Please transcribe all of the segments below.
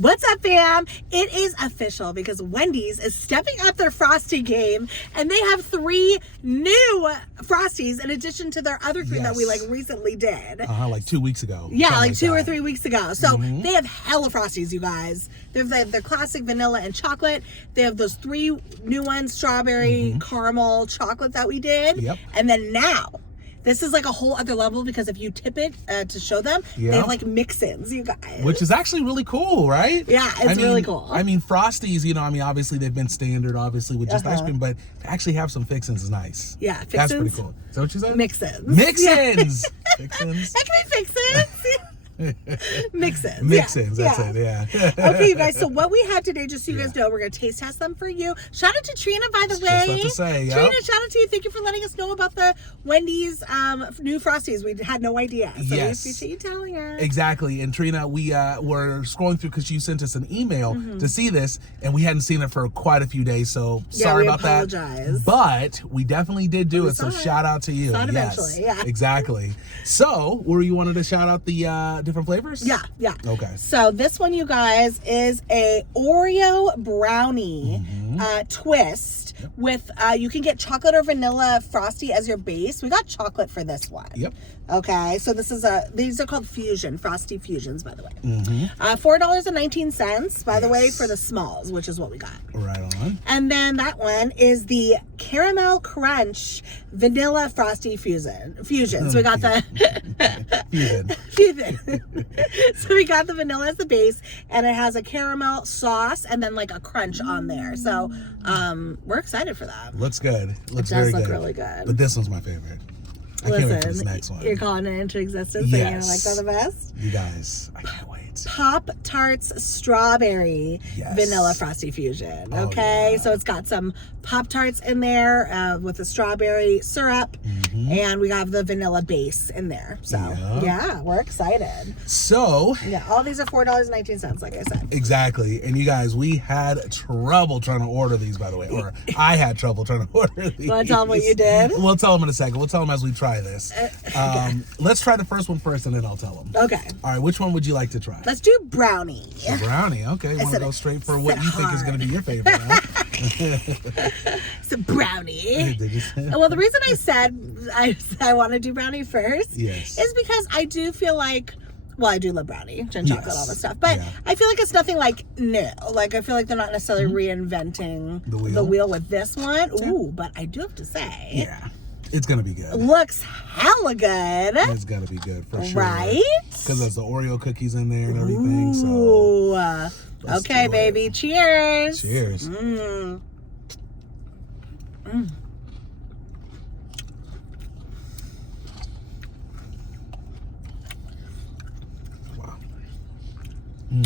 What's up, fam? It is official because Wendy's is stepping up their Frosty game, and they have 3 new Frosties in addition to their other 3 that we like recently did. Like 2 weeks ago. Yeah, like 2 or 3 weeks ago. So they have hella Frosties, you guys. They have their classic vanilla and chocolate. They have those 3 new ones, strawberry, caramel, chocolate that we did. Yep. And then now, this is like a whole other level because if you tip it to show them, they have like mix-ins, you guys. Which is actually really cool, right? Yeah, it's really cool. I mean, Frosties, you know, I mean, obviously they've been standard, obviously, with just ice cream, but to actually have some fix-ins is nice. Yeah, fix-ins. That's pretty cool. Is that what you said? Mix-ins. Mix-ins! Fix-ins. That can be fix-ins. Mix-ins. Mix-ins, that's it, yeah. Okay, you guys, so what we have today, just so you guys know, we're going to taste test them for you. Shout out to Trina, by the way. Just about to say, yeah. Trina, shout out to you. Thank you for letting us know about the Wendy's new Frosties. We had no idea. So we appreciate you telling us. Exactly. And Trina, we were scrolling through because you sent us an email to see this, and we hadn't seen it for quite a few days, so sorry about apologize. that. But we definitely did do it, so shout out to you. Saw it eventually, yeah. Exactly. So, were you wanted to shout out the different flavors? Yeah. Okay. So this one, you guys, is a Oreo brownie twist with, you can get chocolate or vanilla Frosty as your base. We got chocolate for this one. Yep. Okay, so this is these are called Fusion, Frosty Fusions, by the way. $4.19, by the way, for the smalls, which is what we got. Right on. And then that one is the Caramel Crunch Vanilla Frosty Fusion. So we got the Fusion. So we got the vanilla as the base, and it has a caramel sauce and then like a crunch on there. So we're excited for that. Looks good. Looks it very does look good. really good. But this one's my favorite. I can't wait for this next one. You're calling it into existence. Yes. And you're like, they're the best. You guys, I can't wait. Pop-Tarts Strawberry Vanilla Frosty Fusion. Okay, so it's got some Pop-Tarts in there with the strawberry syrup, and we have the vanilla base in there. So yeah, we're excited. So yeah, all these are $4.19, like I said. Exactly. And you guys, we had trouble trying to order these, by the way, or I had trouble trying to order these. Want to tell them what you did? We'll tell them in a second. We'll tell them as we try this. Let's try the first one first, and then I'll tell them. Okay. All right. Which one would you like to try? Let's do brownie. The brownie. Okay. You want to go straight for what you think is going to be your favorite, huh? It's a brownie. Well, the reason I said I want to do brownie first is because I do feel like, well, I do love brownie and chocolate, all this stuff, but I feel like it's nothing like new. Like, I feel like they're not necessarily reinventing the wheel with this one. Ooh, but I do have to say, it's gonna be good. Looks hella good. It's gonna be good for sure, right? Because there's the Oreo cookies in there and everything. Ooh. So okay, baby. Cheers. Cheers. Wow.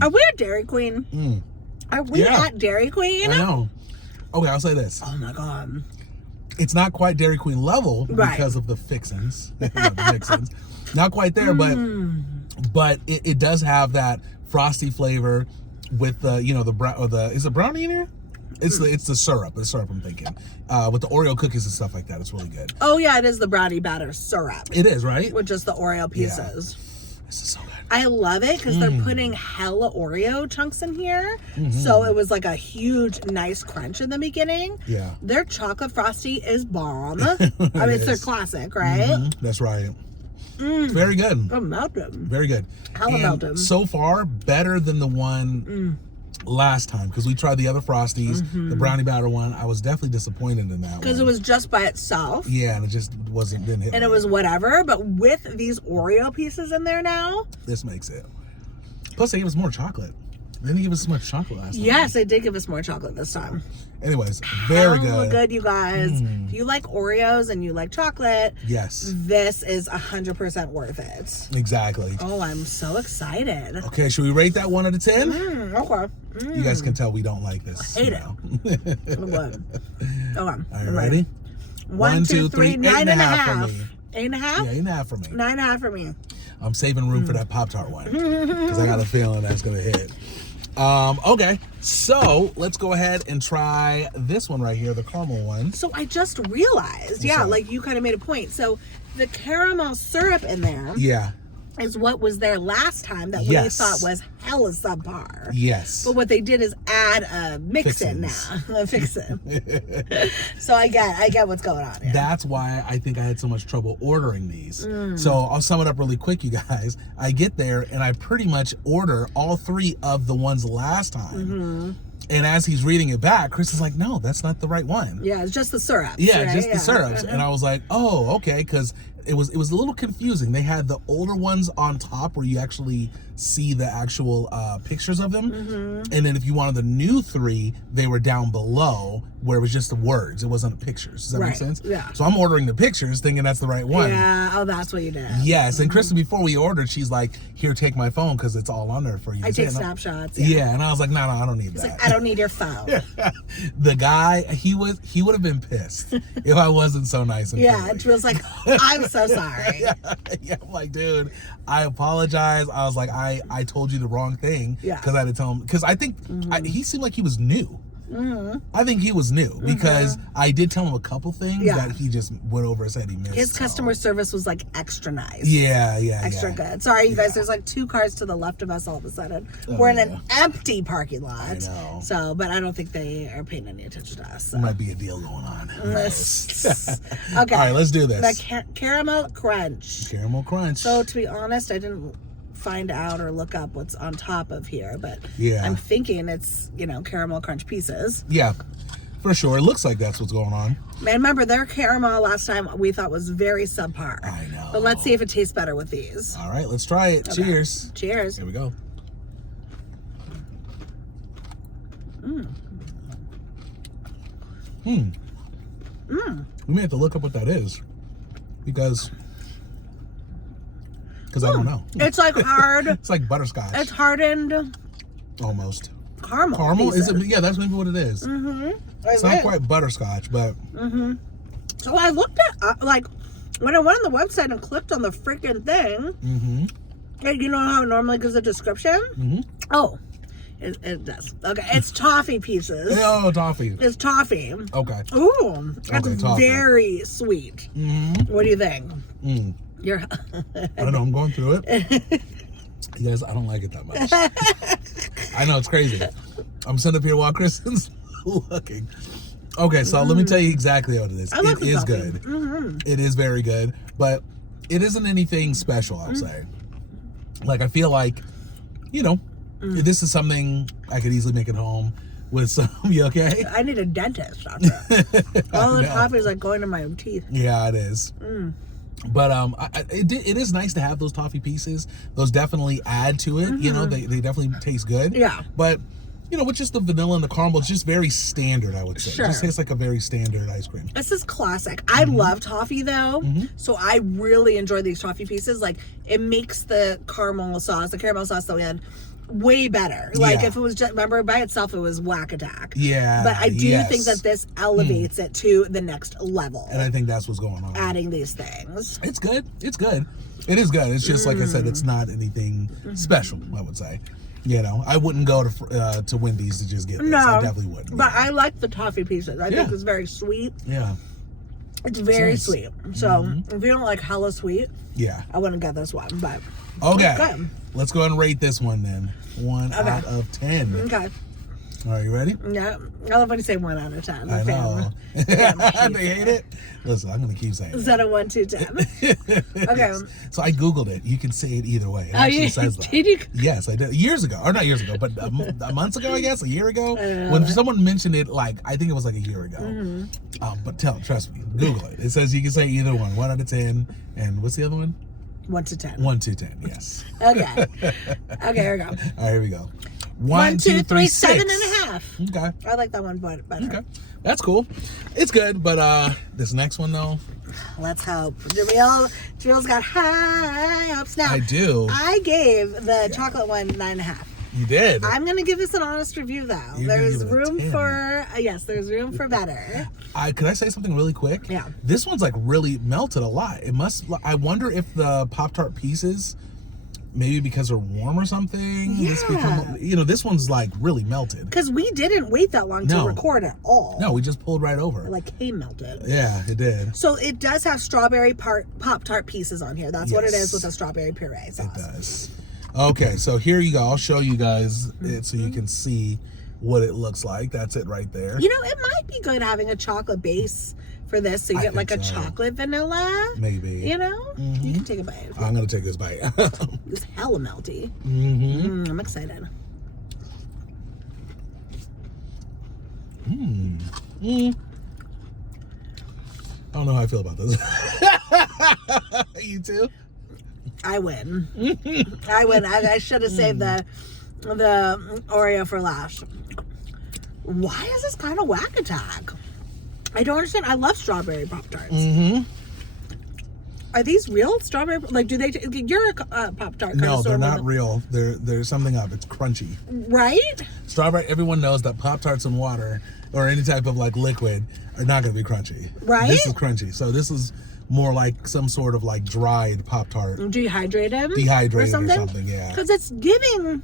Are we at Dairy Queen? Are we at Dairy Queen? I know. Okay, I'll say this. Oh my God. It's not quite Dairy Queen level because of the fixins, the mix-ins. Not quite there, but it does have that frosty flavor with the is it brownie in here? It's the syrup. The syrup I'm thinking with the Oreo cookies and stuff like that. It's really good. Oh yeah, it is the brownie batter syrup. It is, right? With just the Oreo pieces. Yeah. This is so good. I love it because they're putting hella Oreo chunks in here. So it was like a huge, nice crunch in the beginning. Yeah. Their chocolate Frosty is bomb. I mean, it's their classic, right? That's right. Very good. I'm melted. Very good. Hella melted. So far, better than the one last time, because we tried the other Frosties, the brownie batter one. I was definitely disappointed in that one. Because it was just by itself. Yeah, and it just didn't hit. And it was whatever, but with these Oreo pieces in there now. This makes it. Plus, they gave us more chocolate. They didn't give us as much chocolate last time. Yes, they did give us more chocolate this time. Anyways, very good. Good, you guys. If you like Oreos and you like chocolate, this is 100% worth it. Exactly. Oh, I'm so excited. Okay, should we rate that 1 out of 10? Okay. You guys can tell we don't like this. I hate it. Okay. Are you ready? 1, 2, 3, 9.5 for me. 8.5? Yeah, 8.5 for me. 9.5 for me. I'm saving room for that Pop-Tart one because I got a feeling that's gonna hit. Okay, so let's go ahead and try this one right here, the caramel one. So I just realized, like you kind of made a point. So the caramel syrup in there, is what was there last time that we thought was hella subpar. Yes. But what they did is add a mix-in now. A fix-in. So I get what's going on here. That's why I think I had so much trouble ordering these. So I'll sum it up really quick, you guys. I get there and I pretty much order all 3 of the ones last time. And as he's reading it back, Chris is like, no, that's not the right one. Yeah, it's just the syrups. Yeah, right? just the syrups. And I was like, oh, okay, because it was a little confusing. They had the older ones on top where you actually see the actual pictures of them. And then if you wanted the new 3, they were down below where it was just the words. It wasn't the pictures. Does that make sense? Yeah. So I'm ordering the pictures thinking that's the right one. Yeah. Oh, that's what you did. Yes. And Kristen, before we ordered, she's like, here, take my phone because it's all on there for you. I take snapshots. Yeah. And I was like, no, I don't need that. Like, I don't need your phone. The guy, he would have been pissed if I wasn't so nice and yeah. And she was like, I'm so sorry. Yeah, I'm like, dude, I apologize. I was like, I told you the wrong thing. Yeah. Because I had to tell him. Because I think he seemed like he was new. I think he was new because I did tell him a couple things that he just went over his head. He missed. His customer service was like extra nice. Yeah. Extra good. Sorry, you guys. There's like 2 cars to the left of us all of a sudden. We're in an empty parking lot. I know. So, but I don't think they are paying any attention to us. So. There might be a deal going on. Okay. All right, let's do this. The caramel crunch. Caramel crunch. So to be honest, I didn't find out or look up what's on top of here, but I'm thinking it's, caramel crunch pieces. Yeah, for sure. It looks like that's what's going on. And remember, their caramel last time we thought was very subpar. I know. But let's see if it tastes better with these. All right, let's try it. Okay. Cheers. Cheers. Here we go. We may have to look up what that is because I don't know. It's like hard. It's like butterscotch. It's hardened. Almost. Caramel. Caramel? Pieces. Is it? Yeah, that's maybe what it is. It's not quite butterscotch, but. So I looked at, when I went on the website and clicked on the freaking thing, and you know how it normally gives a description? Oh, it does. Okay, it's toffee pieces. Oh, toffee. It's toffee. Okay. Ooh, that's very sweet. What do you think? You're. I don't know. I'm going through it. You guys, I don't like it that much. I know, it's crazy. I'm sitting up here while Kristen's looking. Okay, so let me tell you exactly what it is. It is good. It is very good, but it isn't anything special, I'll say. Like, I feel like, this is something I could easily make at home with some. You okay? I need a dentist after. All the coffee is like going to my teeth. Yeah, it is. But it is nice to have those toffee pieces. Those definitely add to it. They definitely taste good. Yeah. But with just the vanilla and the caramel, it's just very standard, I would say. Sure. It just tastes like a very standard ice cream. This is classic. I love toffee though, so I really enjoy these toffee pieces. Like, it makes the caramel sauce that we had, way better. Like, if it was just, remember, by itself it was whack attack. Yeah. But I do think that this elevates it to the next level. And I think that's what's going on. Adding these things. It's good. It's good. It is good. It's just like I said, it's not anything special, I would say. I wouldn't go to Wendy's to just get this. No, I definitely wouldn't. But I like the toffee pieces. I think it's very sweet. Yeah. It's very sweet. So if you don't like hella sweet, I wouldn't get this one. But okay. Let's go ahead and rate this one then. 1 out of 10. Okay. All right, you ready? Yeah. I love when you say 1 out of 10. I know. They hate it. Listen, I'm going to keep saying it. Is that a 1, 2, 10? Okay. So I Googled it. You can say it either way. It actually says that. Did you? Yes, I did. Years ago. Or not years ago, but months ago, I guess. A year ago. When someone mentioned it, I think it was like a year ago. But trust me. Google it. It says you can say either one. 1 out of 10. And what's the other one? 1 to 10. 1 to 10, yes. Okay. Okay, here we go. All right, here we go. 1, 2, 3, 6. 7.5. Okay. I like that one better. Okay. That's cool. It's good, but this next one though. Let's hope. Jamil's got high hopes now. I do. I gave the chocolate one 9.5. You did. I'm gonna give this an honest review though. There's room for there's room for better. Could I say something really quick? Yeah. This one's really melted a lot. I wonder if the Pop-Tart pieces maybe because they're warm or something. Yeah. This one's like really melted. Because we didn't wait that long to record at all. No, we just pulled right over. Like hay melted. Yeah, it did. So it does have strawberry Pop-Tart pieces on here. That's what it is with a strawberry puree sauce. It does. Okay, so here you go. I'll show you guys it so you can see what it looks like. That's it right there. You know, it might be good having a chocolate base for this, so you get like a chocolate vanilla. Maybe. You know? You can take a bite. I'm going to take this bite. It's hella melty. I'm excited. I don't know how I feel about this. You too? I win. I win. I should have saved the Oreo for last. Why is this kind of whack attack? I don't understand. I love strawberry Pop-Tarts. Are these real strawberry? Like, do they? You're a Pop-Tart. No, they're not real. There's something up. It's crunchy. Right? Strawberry. Everyone knows that Pop-Tarts and water or any type of like liquid are not going to be crunchy. Right? This is crunchy. So this is more like some sort of like dried Pop-Tart. Dehydrated? Dehydrated or something, yeah. Because it's giving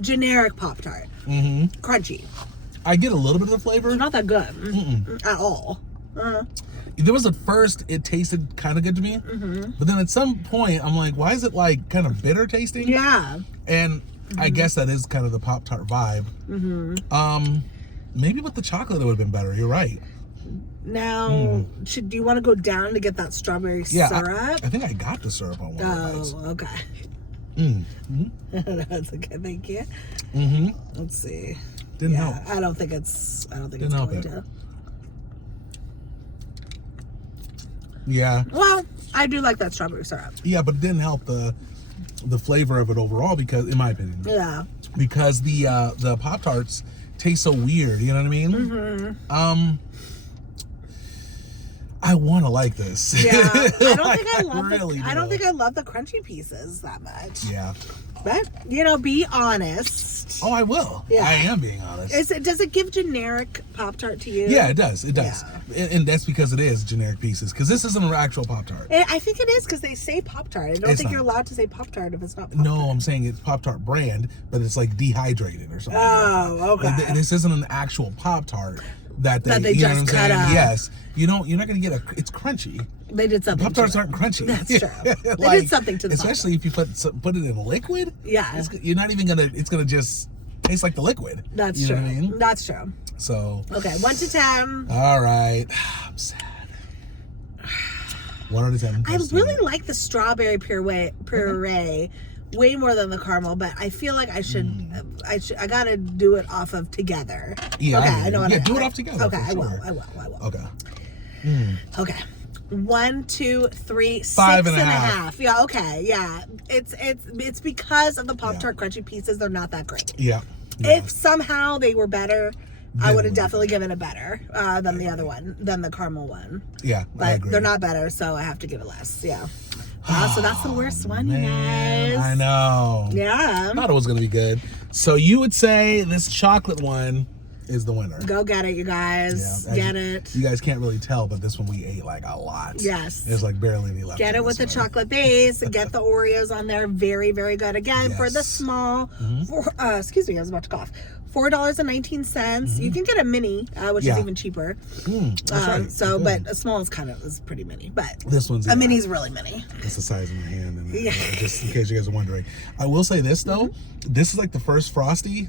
generic Pop-Tart. Crunchy. I get a little bit of the flavor. It's not that good. At all. There was at first, it tasted kind of good to me. But then at some point, I'm like, why is it like kind of bitter tasting? Yeah. And I guess that is kind of the Pop-Tart vibe. Maybe with the chocolate it would have been better. You're right. Now, do you want to go down to get that strawberry syrup? I think I got the syrup on one of those. Oh, okay. That's okay. Thank you. Let's see. Didn't help. I don't think it's going to. Yeah. Well, I do like that strawberry syrup. Yeah, but it didn't help the flavor of it overall because, in my opinion. Yeah. Because the Pop-Tarts taste so weird. You know what I mean? I want to like this. Yeah. I don't like, think I love I don't think I love the crunchy pieces that much. Yeah. But, be honest. Oh, I will. Yeah. I am being honest. Does it give generic Pop-Tart to you? Yeah, it does. It does. Yeah. And that's because it is generic pieces. Because this isn't an actual Pop-Tart. I think it is because they say Pop-Tart. I don't think you're allowed to say Pop-Tart if it's not Pop-Tart. No, I'm saying it's Pop-Tart brand, but it's like dehydrated or something. Oh, okay. This isn't an actual Pop-Tart that they just cut up. Yes. You're not going to get it's crunchy. They did something. Pop-Tarts aren't crunchy. That's true. They did something to the especially if you put it in liquid. Yeah. You're not even it's gonna just taste like the liquid. That's true. Know what I mean? That's true. So. Okay, 1 to 10. All right. I'm sad. 1 out of 10. I really like the strawberry puree way more than the caramel, but I feel like I should. I gotta do it off of together. Yeah. Okay, I know. Yeah, do it off together. Okay, I will. Okay. Okay. 1, 2, 3, 6 5 and a half. Yeah. Okay. Yeah. It's because of the Pop-Tart crunchy pieces. They're not that great. Yeah. If somehow they were better, I would have definitely given it better than the other one, than the caramel one. Yeah. But I agree. they're not better, so I have to give it less. Yeah. So that's the worst one, you guys. I know. Yeah. I thought it was gonna be good. So you would say this chocolate one is the winner. Go get it, you guys. Yeah, get it. You guys can't really tell, but this one we ate like a lot. Yes. There's like barely any left. Get it with the chocolate base and get the Oreos on there. Very, very good. Again, for the small, excuse me, I was about to cough. $4.19. You can get a mini, which is even cheaper. That's right. So, but a small is pretty mini. But this one's a mini's really mini. It's the size of my hand. And just in case you guys are wondering, I will say this though. This is like the first Frosty.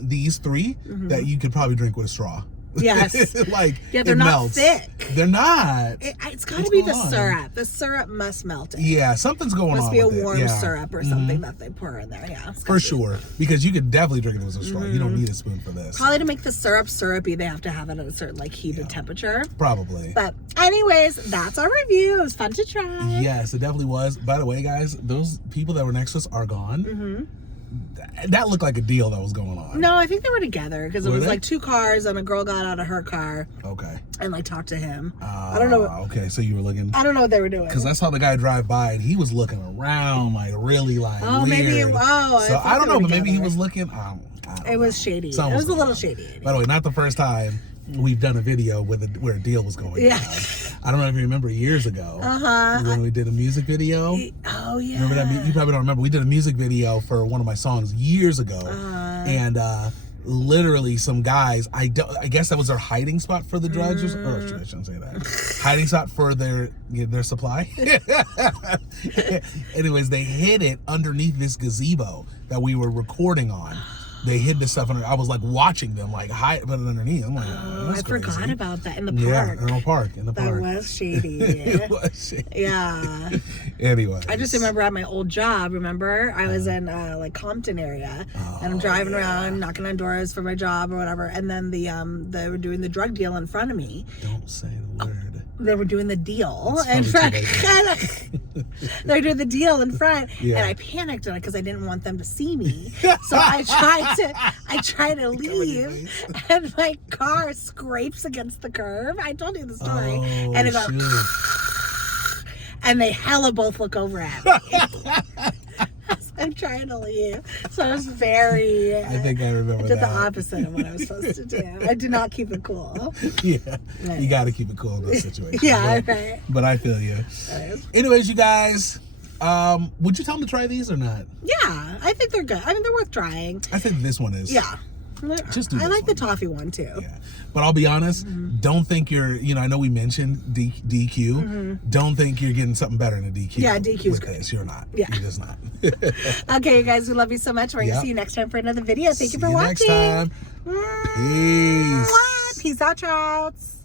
These 3 that you could probably drink with a straw. Yes. Like they're not melts. thick. They're not. It's got to be the syrup. The syrup must melt it. Yeah, something's going on. Must be a with warm it. syrup or something that they pour in there. Yeah, for sure. Because you could definitely drink it with a straw. You don't need a spoon for this. Probably to make the syrup syrupy, they have to have it at a certain like heated temperature. Probably. But anyways, that's our review. It was fun to try. Yes, it definitely was. By the way, guys, those people that were next to us are gone. That looked like a deal that was going on. No, I think they were together because it was they? like 2 cars and a girl got out of her car. Okay. And like talked to him. I don't know. Okay, so you were looking. I don't know what they were doing. Because I saw the guy drive by and he was looking around like really like weird. Maybe. So I don't know, but maybe he was looking. It was shady. It was a little shady. By the way, not the first time we've done a video where a deal was going on. I don't know if you remember years ago when we did a music video. Oh yeah. Remember that? You probably don't remember. We did a music video for one of my songs years ago, and literally some guys. I guess that was their hiding spot for the drugs, or I shouldn't say that. Hiding spot for their supply. Anyways, they hid it underneath this gazebo that we were recording on. They hid this stuff under. I was like watching them, like hide, but underneath. I'm like, I forgot about that in the park. Yeah, in the park. That was shady. It was shady. Yeah. Anyway, I just remember at my old job. Remember, I was in like Compton area, and I'm driving around, knocking on doors for my job or whatever, and then they were doing the drug deal in front of me. Don't say the word. They were doing the deal in front. They were doing the deal in front, and I panicked because I didn't want them to see me. So I tried to leave, and my car scrapes against the curb. I told you the story, and it goes, and they hella both look over at me. I'm trying to leave. So I was very... I think I remember that. Did the opposite of what I was supposed to do. I did not keep it cool. Yeah. You got to keep it cool in those situations. Yeah, right. But I feel you. Anyways, you guys, would you tell them to try these or not? Yeah, I think they're good. I mean, they're worth trying. I think this one is. Yeah. Just do I like the toffee one too. Yeah. But I'll be honest, don't think you're, I know we mentioned DQ. Don't think you're getting something better than a DQ. Yeah, DQ's great. This. You're not. Yeah. You're just not. Okay, you guys, we love you so much. We're going to see you next time for another video. Thank you for watching. Next time. Peace. Peace out, Charles.